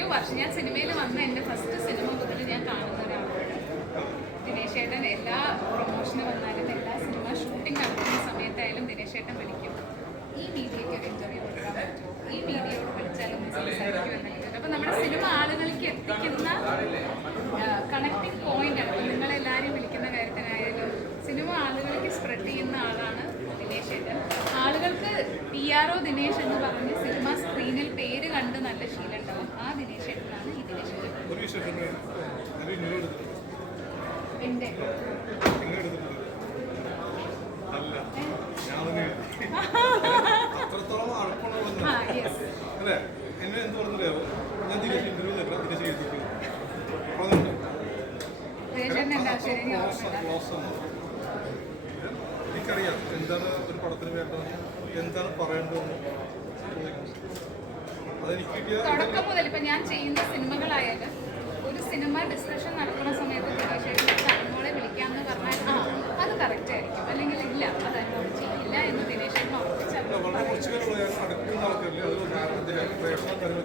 എത്രയോ വർഷം ഞാൻ സിനിമയിൽ വന്ന എന്റെ ഫസ്റ്റ് സിനിമ മുതൽ ഞാൻ കാണുന്ന ഒരാളാണ്. ദിനേശ് ഏട്ടൻ എല്ലാ പ്രൊമോഷന് വന്നാലും എല്ലാ സിനിമ ഷൂട്ടിംഗ് നടക്കുന്ന സമയത്തായാലും ദിനേശ് ഏട്ടൻ വിളിക്കും. ഈ മീഡിയയ്ക്ക് ഒരു ഇന്റർവ്യൂ കൊടുക്കാൻ പറ്റുമോ? ഈ മീഡിയയോട് വിളിച്ചാലും സംസാരിക്കുമെന്നുള്ളത് അപ്പോൾ നമ്മുടെ സിനിമ ആളുകൾക്ക് എത്തിക്കുന്ന കണക്റ്റിംഗ് പോയിന്റ് ആണ്. നിങ്ങളെല്ലാവരും വിളിക്കുന്ന കാര്യത്തിനായാലും സിനിമ ആളുകൾക്ക് സ്പ്രെഡ് ചെയ്യുന്ന ആളാണ് ദിനേശ് ഏട്ടൻ ആളുകൾക്ക് പി ആർ ഒ ദിനേശ് എന്ന് പറഞ്ഞ് സിനിമ സ്ക്രീനിൽ പേര് കണ്ട് നല്ല ശീലം എന്റെ എന്നെ ഞാൻ ഇന്റർവ്യൂ എന്താണ് ഒരു പടത്തിന് വേണ്ടത് എന്താണ് പറയേണ്ടതെന്ന് തുടക്കം മുതൽ ഇപ്പൊ ഞാൻ ചെയ്യുന്ന സിനിമകളായാലും ഒരു സിനിമ ഡിസ്കഷൻ നടക്കുന്ന സമയത്ത് ദിനേശേട്ടൻ അനുമോളെ വിളിക്കാമെന്ന് പറഞ്ഞാൽ ആ അത് കറക്റ്റ് ആയിരിക്കും. അല്ലെങ്കിൽ ഇല്ല അത് അനുമോൾ ചെയ്യില്ല എന്ന് ദിനേശേട്ടൻ ഉറപ്പിച്ചാൽ പ്രേക്ഷണം തരുമ്പോൾ